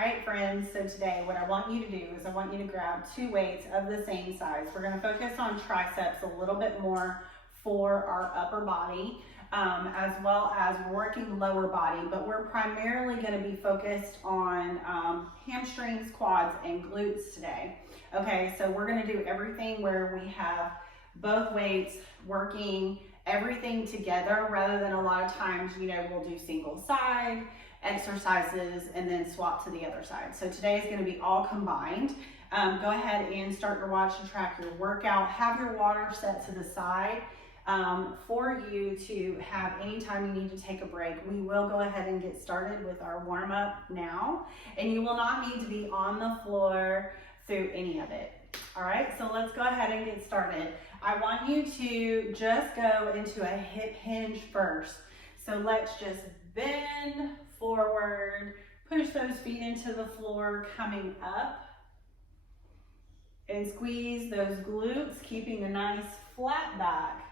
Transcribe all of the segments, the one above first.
right, friends, so today what I want you to do is I want you to grab 2 weights of the same size. We're going to focus on triceps a little bit more for our upper body, as well as working lower body, but we're primarily going to be focused on hamstrings, quads, and glutes today. Okay, so we're going to do everything where we have both weights working everything together rather than a lot of times, you know, we'll do single side exercises and then swap to the other side. So today is going to be all combined. Go ahead and start your watch to track your workout. Have your water set to the side for you to have anytime you need to take a break. We will go ahead and get started with our warm up now, and you will not need to be on the floor through any of it. All right, so let's go ahead and get started. I want you to just go into a hip hinge first. So let's just bend forward, push those feet into the floor, coming up, and squeeze those glutes, keeping a nice flat back.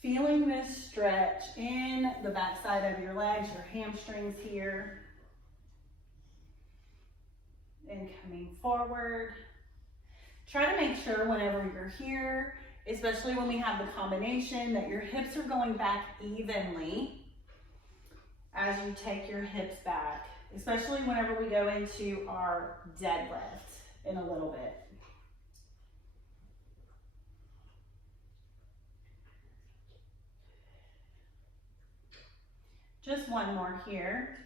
Feeling this stretch in the back side of your legs, your hamstrings here. And coming forward. Try to make sure whenever you're here, especially when we have the combination, that your hips are going back evenly as you take your hips back, especially whenever we go into our deadlift in a little bit. Just one more here.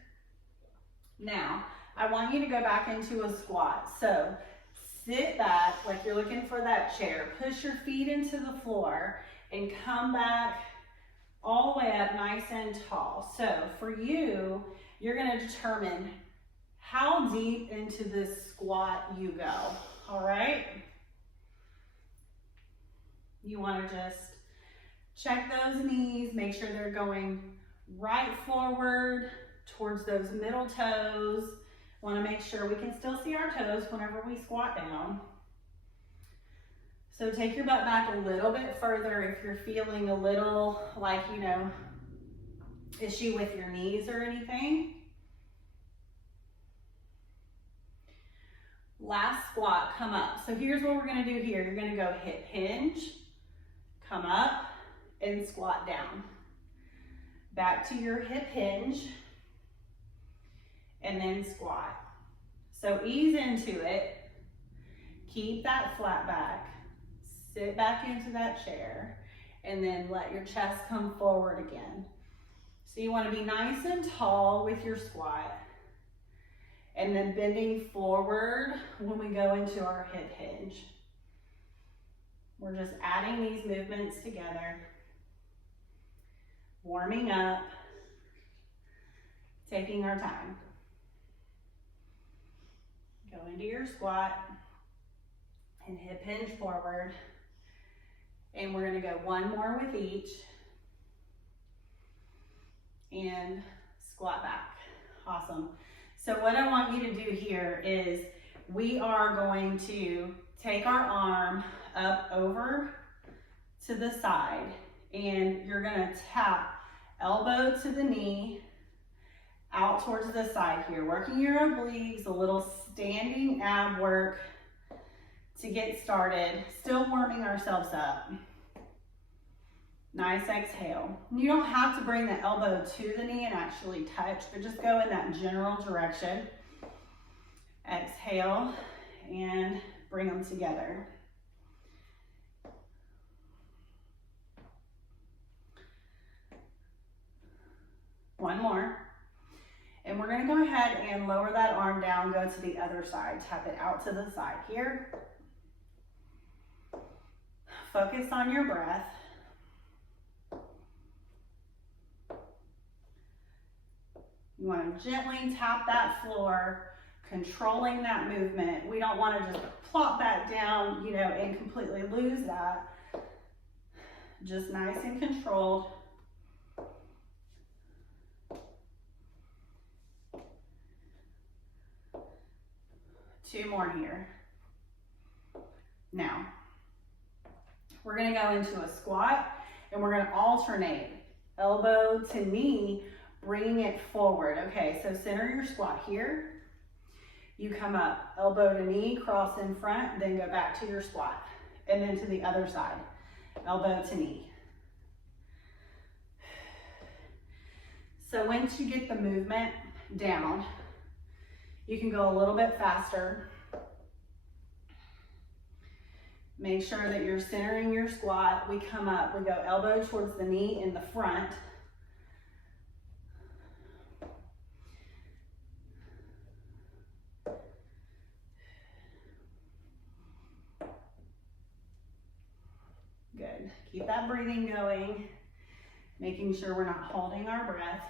Now, I want you to go back into a squat. So sit back like you're looking for that chair. Push your feet into the floor and come back all the way up nice and tall. So for you, you're going to determine how deep into this squat you go. All right? You want to just check those knees, make sure they're going right forward towards those middle toes. Want to make sure we can still see our toes whenever we squat down. So take your butt back a little bit further if you're feeling a little like, you know, issue with your knees or anything. Last squat, come up. So here's what we're going to do here. You're going to go hip hinge, come up, and squat down. Back to your hip hinge, and then squat. So ease into it. Keep that flat back. Sit back into that chair, and then let your chest come forward again. So you want to be nice and tall with your squat, and then bending forward when we go into our hip hinge. We're just adding these movements together, warming up, taking our time. Go into your squat and hip hinge forward. And we're going to go one more with each. And squat back. Awesome. So what I want you to do here is we are going to take our arm up over to the side. And you're going to tap elbow to the knee out towards the side here. Working your obliques, a little standing ab work to get started. Still warming ourselves up. Nice exhale. You don't have to bring the elbow to the knee and actually touch, but just go in that general direction. Exhale and bring them together. One more. And we're going to go ahead and lower that arm down, go to the other side. Tap it out to the side here. Focus on your breath. You want to gently tap that floor, controlling that movement. We don't want to just plop back down, you know, and completely lose that. Just nice and controlled. Two more here. Now, we're going to go into a squat, and we're going to alternate elbow to knee, bringing it forward. Okay, so center your squat here. You come up, elbow to knee, cross in front, then go back to your squat. And then to the other side, elbow to knee. So once you get the movement down, you can go a little bit faster. Make sure that you're centering your squat. We come up, we go elbow towards the knee in the front. Good. Keep that breathing going, making sure we're not holding our breath.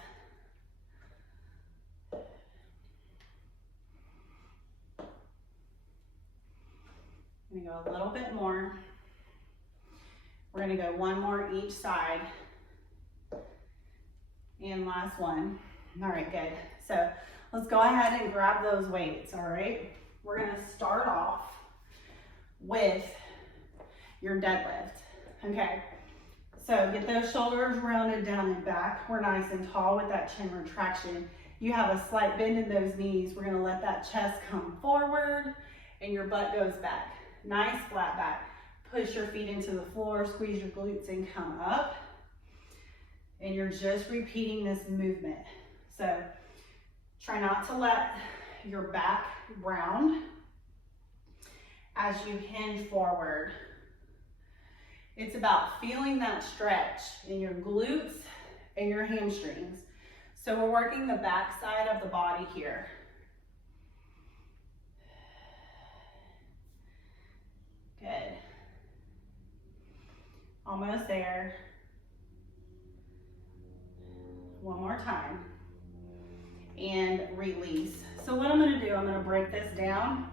I'm gonna go a little bit more. We're gonna go one more each side. And last one. All right, good. So let's go ahead and grab those weights, all right? We're gonna start off with your deadlift, okay? So get those shoulders rounded down and back. We're nice and tall with that chin retraction. You have a slight bend in those knees. We're gonna let that chest come forward and your butt goes back. Nice flat back. Push your feet into the floor, squeeze your glutes and come up. And you're just repeating this movement. So try not to let your back round as you hinge forward. It's about feeling that stretch in your glutes and your hamstrings. So we're working the back side of the body here. Good. Almost there. One more time. And release. So what I'm gonna do, I'm gonna break this down.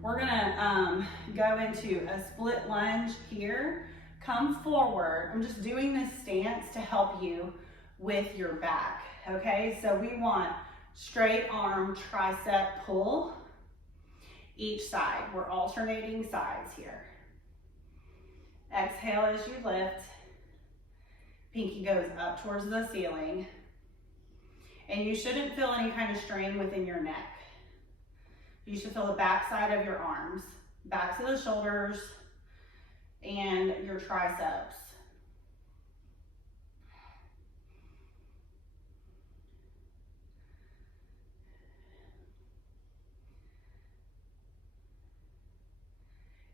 We're gonna go into a split lunge here. Come forward. I'm just doing this stance to help you with your back, okay? So we want straight arm tricep pull each side. We're alternating sides here. Exhale as you lift. Pinky goes up towards the ceiling. And you shouldn't feel any kind of strain within your neck. You should feel the back side of your arms, back to the shoulders, and your triceps.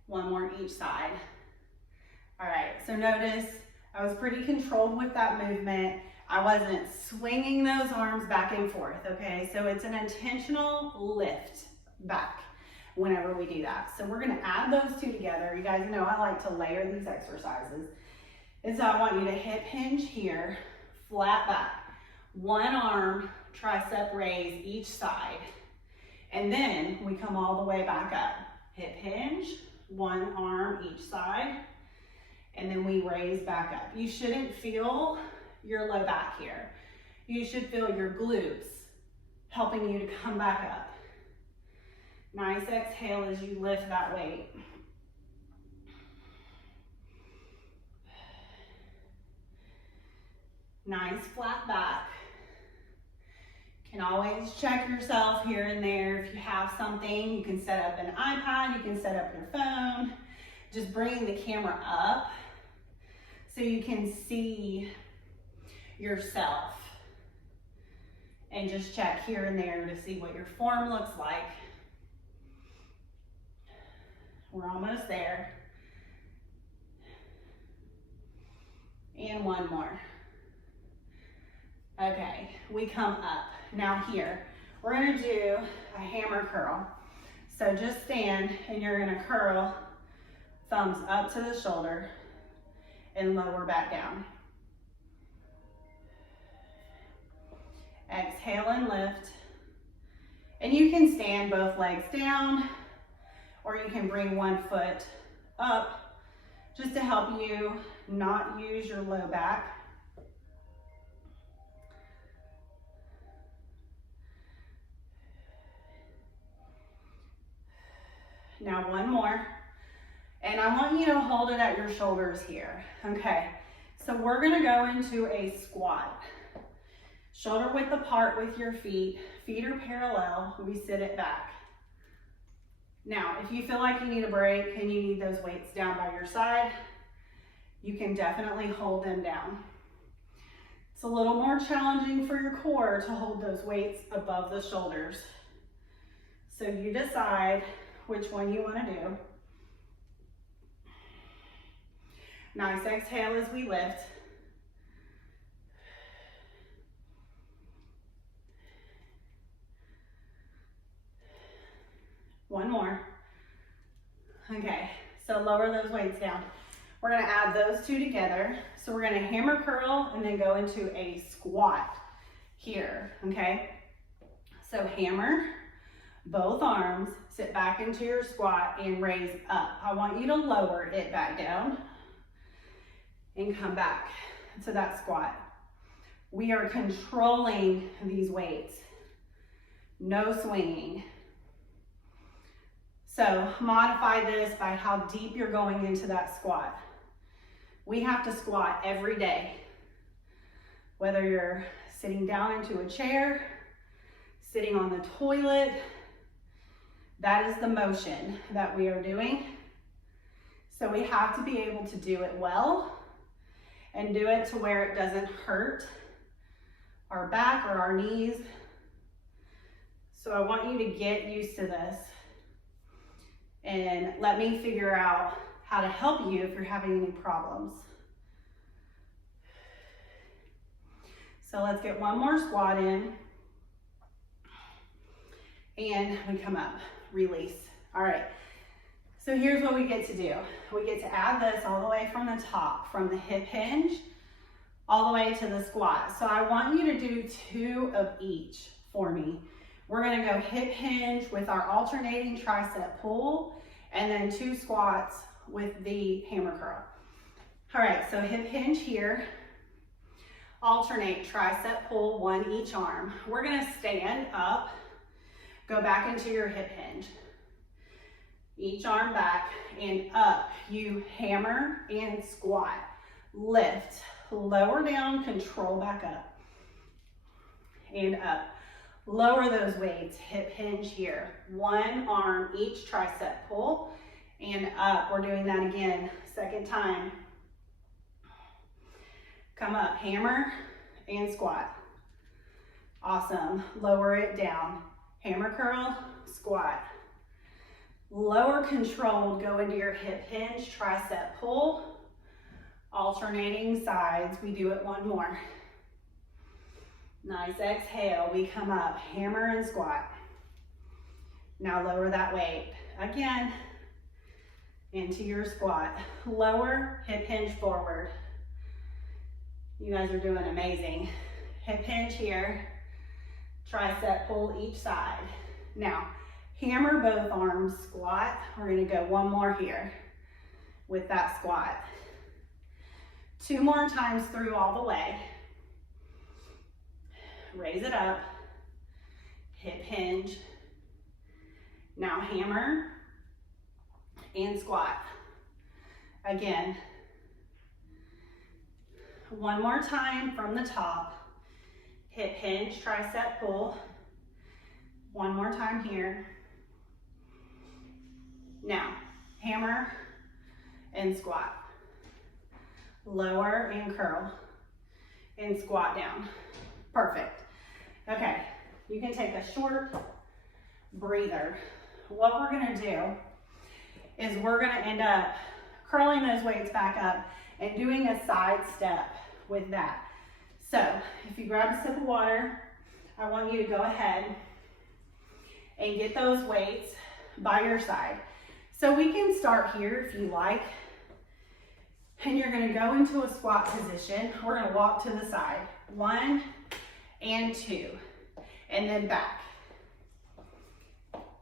One more each side. All right, so notice I was pretty controlled with that movement. I wasn't swinging those arms back and forth, okay? So it's an intentional lift back whenever we do that. So we're gonna add those two together. You guys know I like to layer these exercises. And so I want you to hip hinge here, flat back. One arm, tricep raise each side. And then we come all the way back up. Hip hinge, one arm each side. And then we raise back up. You shouldn't feel your low back here. You should feel your glutes helping you to come back up. Nice exhale as you lift that weight. Nice flat back. You can always check yourself here and there. If you have something, you can set up an iPad, you can set up your phone. Just bringing the camera up so you can see yourself. And just check here and there to see what your form looks like. We're almost there. And one more. Okay, we come up. Now here, we're gonna do a hammer curl. So just stand and you're gonna curl thumbs up to the shoulder and lower back down. Exhale and lift. And you can stand both legs down, or you can bring one foot up just to help you not use your low back. Now one more. And I want you to hold it at your shoulders here. Okay, so we're gonna go into a squat. Shoulder width apart with your feet. Feet are parallel. We sit it back. Now, if you feel like you need a break and you need those weights down by your side, you can definitely hold them down. It's a little more challenging for your core to hold those weights above the shoulders. So you decide which one you want to do. Nice exhale as we lift. One more. Okay, so lower those weights down. We're gonna add those two together. So we're gonna hammer curl and then go into a squat here, okay? So hammer, both arms, sit back into your squat and raise up. I want you to lower it back down and come back to that squat. We are controlling these weights, no swinging. So modify this by how deep you're going into that squat. We have to squat every day, whether you're sitting down into a chair, sitting on the toilet. That is the motion that we are doing. So we have to be able to do it well and do it to where it doesn't hurt our back or our knees. So I want you to get used to this and let me figure out how to help you if you're having any problems. So let's get one more squat in. And we come up, release. All right, so here's what we get to do. We get to add this all the way from the top, from the hip hinge, all the way to the squat. So I want you to do 2 of each for me. We're gonna go hip hinge with our alternating tricep pull, and then 2 squats with the hammer curl. All right, so hip hinge here, alternate tricep pull, 1 each arm. We're gonna stand up, go back into your hip hinge. Each arm back and up. You hammer and squat. Lift, lower down, control back up. And up. Lower those weights, hip hinge here. 1 arm each tricep pull and up. We're doing that again, second time. Come up, hammer and squat. Awesome, lower it down. Hammer curl, squat. Lower controlled, go into your hip hinge, tricep pull. Alternating sides, we do it 1 more. Nice exhale, we come up, hammer and squat. Now lower that weight. Again, into your squat. Lower, hip hinge forward. You guys are doing amazing. Hip hinge here, tricep pull each side. Now, hammer both arms, squat. We're gonna go 1 more here with that squat. 2 more times through all the way. Raise it up, hip hinge. Now hammer and squat. Again, 1 more time from the top. Hip hinge, tricep pull. 1 more time here. Now, hammer and squat. Lower and curl and squat down. Perfect. Okay, you can take a short breather. What we're gonna do is we're gonna end up curling those weights back up and doing a side step with that. So if you grab a sip of water, I want you to go ahead and get those weights by your side. So we can start here if you like, and you're gonna go into a squat position. We're gonna walk to the side. 1 and 2, and then back,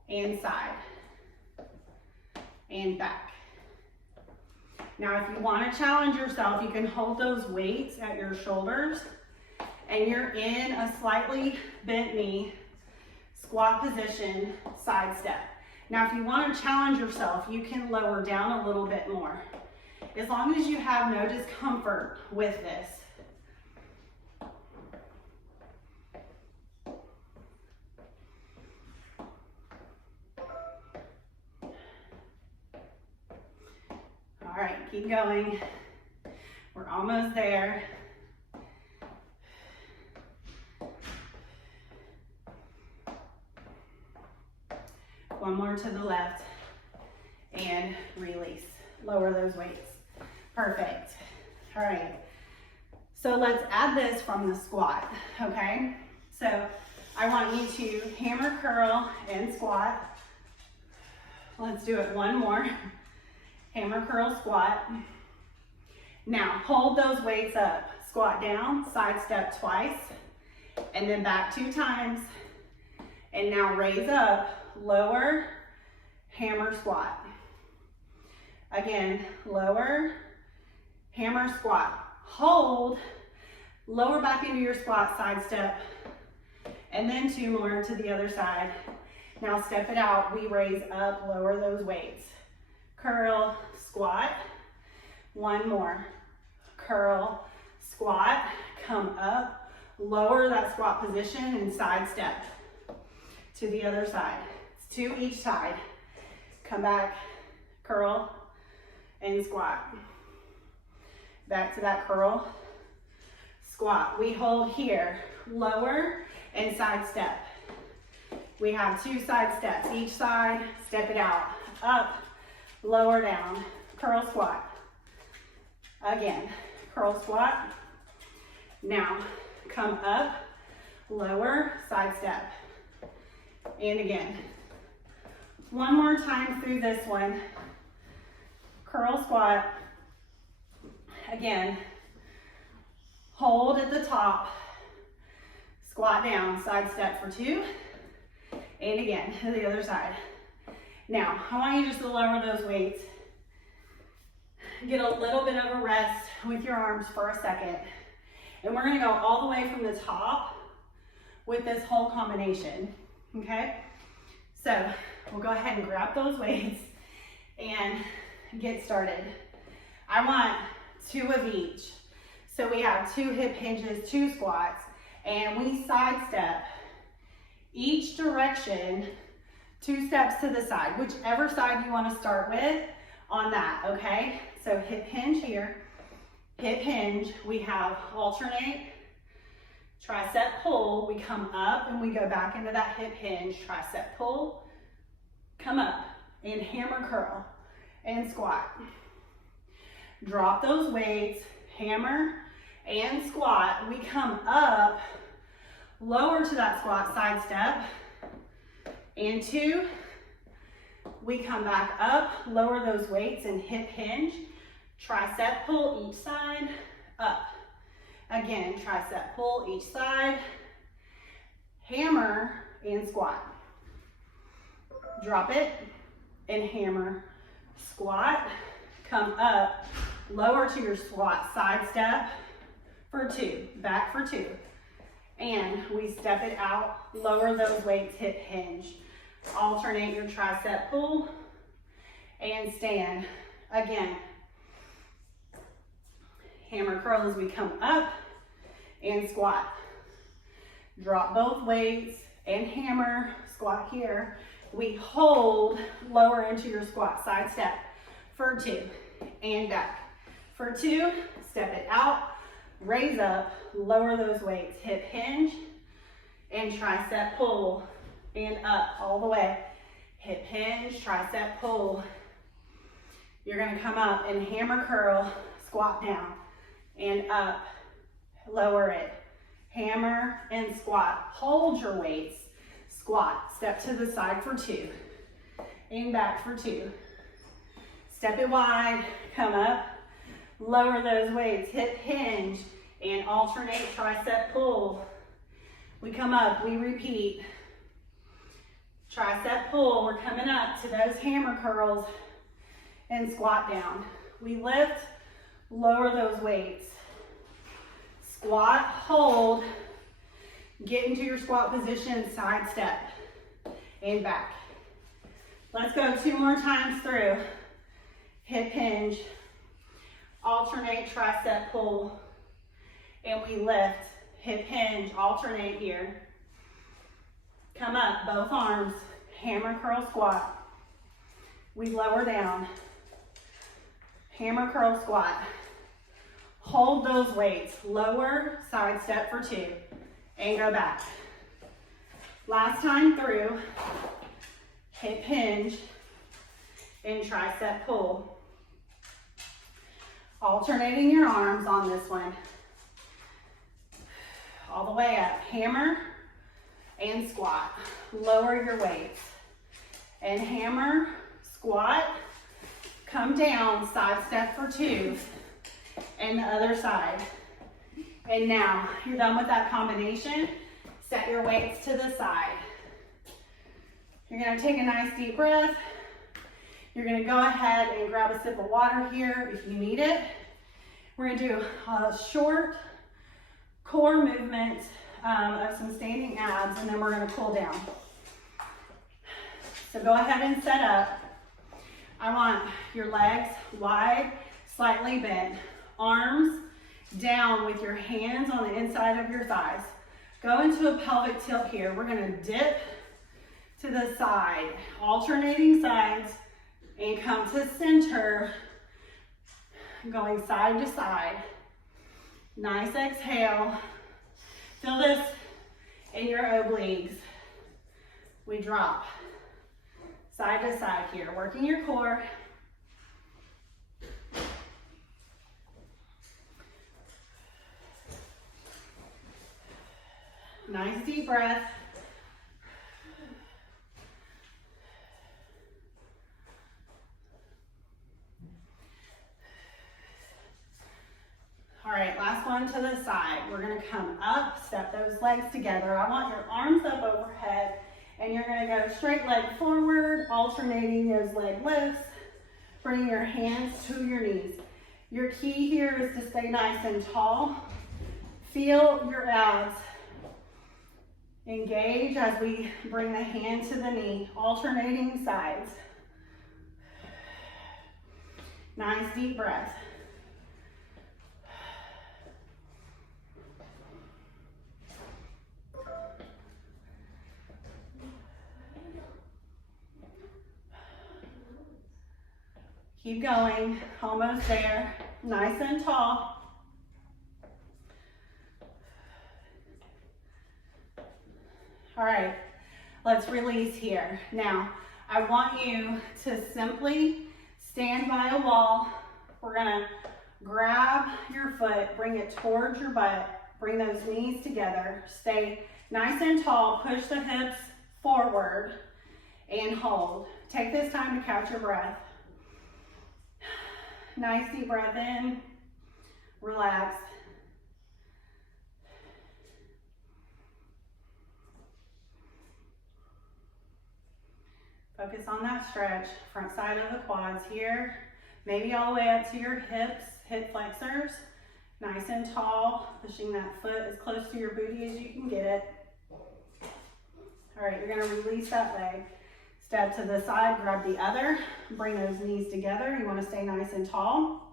and side, and back. Now, if you want to challenge yourself, you can hold those weights at your shoulders, and you're in a slightly bent knee, squat position, side step. Now, if you want to challenge yourself, you can lower down a little bit more, as long as you have no discomfort with this. keep going. We're almost there. One more to the left and release. Lower those weights. Perfect. All right. So let's add this from the squat, okay? So I want you to hammer curl and squat. Let's do it one more. Hammer curl squat. Now hold those weights up. Squat down, side step twice, and then back 2 times. And now raise up, lower, hammer squat. Again, lower, hammer squat. Hold, lower back into your squat, side step, and then 2 more to the other side. Now step it out, we raise up, lower those weights. Curl, squat, 1 more. Curl, squat, come up, lower that squat position and side step to the other side. It's 2 each side. Come back, curl, and squat. Back to that curl, squat. We hold here, lower and side step. We have 2 side steps, each side, step it out, up, lower, down, curl, squat. Again, curl, squat. Now, come up, lower, side step. And again. One more time through this one. Curl, squat. Again, hold at the top, squat down, side step for 2, and again, to the other side. Now, I want you just to lower those weights. Get a little bit of a rest with your arms for a second. And we're gonna go all the way from the top with this whole combination, okay? So, we'll go ahead and grab those weights and get started. I want 2 of each. So we have 2 hip hinges, 2 squats, and we side step each direction, 2 steps to the side, whichever side you want to start with on that, okay? So hip hinge here, hip hinge, we have alternate, tricep pull, we come up and we go back into that hip hinge, tricep pull, come up and hammer curl and squat. Drop those weights, hammer and squat. We come up, lower to that squat, side step, and 2. We come back up, lower those weights and hip hinge, tricep pull each side, up. Again, tricep pull each side, hammer and squat. Drop it and hammer, squat, come up, lower to your squat, side step for 2, back for 2. And we step it out, lower those weights, hip hinge. Alternate your tricep pull and stand. Again, hammer curl as we come up and squat. Drop both weights and hammer, squat here. We hold, lower into your squat, side step for 2 and back. For 2, step it out, raise up, lower those weights, hip hinge and tricep pull and up all the way. Hip hinge, tricep pull. You're gonna come up and hammer curl, squat down and up, lower it. Hammer and squat, hold your weights, squat, step to the side for 2 and back for 2. Step it wide, come up, lower those weights, hip hinge and alternate tricep pull. We come up, we repeat. Tricep pull, we're coming up to those hammer curls and squat down. We lift, lower those weights. Squat, hold, get into your squat position, side step and back. Let's go 2 more times through. Hip hinge, alternate tricep pull, and we lift, hip hinge, alternate here. Come up, both arms, hammer curl squat. We lower down, hammer curl squat. Hold those weights. Lower, side step for 2, and go back. Last time through, hip hinge and tricep pull. Alternating your arms on this one. All the way up, hammer and squat. Lower your weights. And hammer, squat, come down, side step for 2, and the other side. And now, you're done with that combination. Set your weights to the side. You're gonna take a nice deep breath. You're gonna go ahead and grab a sip of water here if you need it. We're gonna do a short core movement of some standing abs, and then we're gonna cool down. So go ahead and set up. I want your legs wide, slightly bent. Arms down with your hands on the inside of your thighs. Go into a pelvic tilt here. We're gonna dip to the side, alternating sides, and come to center, going side to side. Nice exhale. Feel this in your obliques. We drop side to side here, working your core. Nice deep breath. All right, last one to the side. We're gonna come up, step those legs together. I want your arms up overhead, and you're gonna go straight leg forward, alternating those leg lifts, bringing your hands to your knees. Your key here is to stay nice and tall. Feel your abs engage as we bring the hand to the knee, alternating sides. Nice deep breath. Keep going, almost there, nice and tall. All right, let's release here. Now, I want you to simply stand by a wall. We're gonna grab your foot, bring it towards your butt, bring those knees together, stay nice and tall, push the hips forward, and hold. Take this time to catch your breath. Nice deep breath in, relax. Focus on that stretch, front side of the quads here, maybe all the way up to your hips, hip flexors. Nice and tall, pushing that foot as close to your booty as you can get it. All right, you're gonna release that leg. Step to the side, grab the other, bring those knees together. You wanna stay nice and tall.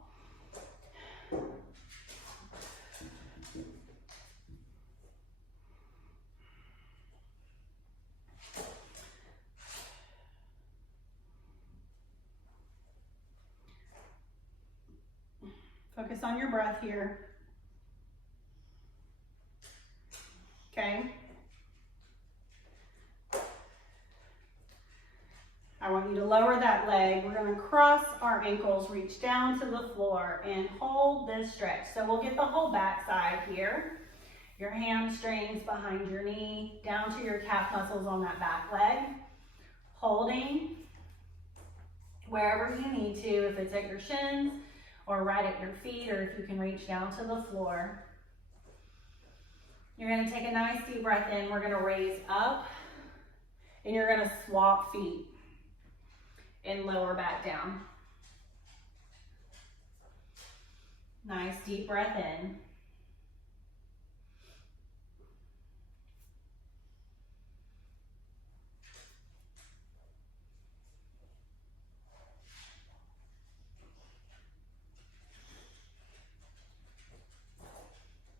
Focus on your breath here. Okay. I want you to lower that leg. We're going to cross our ankles, reach down to the floor, and hold this stretch. So we'll get the whole back side here. Your hamstrings behind your knee, down to your calf muscles on that back leg. Holding wherever you need to, if it's at your shins, or right at your feet, or if you can reach down to the floor. You're gonna take a nice deep breath in. We're gonna raise up, and you're gonna swap feet and lower back down. Nice deep breath in.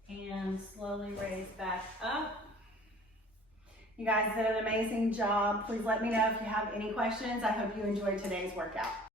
And slowly raise back up. You guys did an amazing job. Please let me know if you have any questions. I hope you enjoyed today's workout.